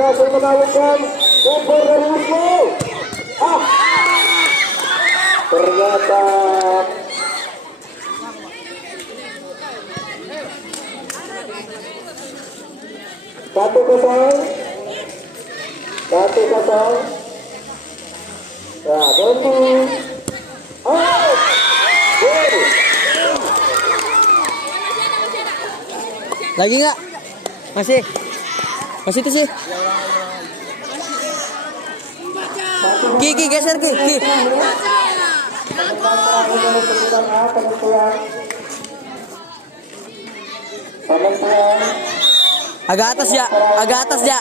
berhasil menaklukkan umpan dari Wisnu. Ternyata satu kosong. Nah, ganti. Lagi nggak? Masih itu sih. Ki geser Ki. Agak atas ya.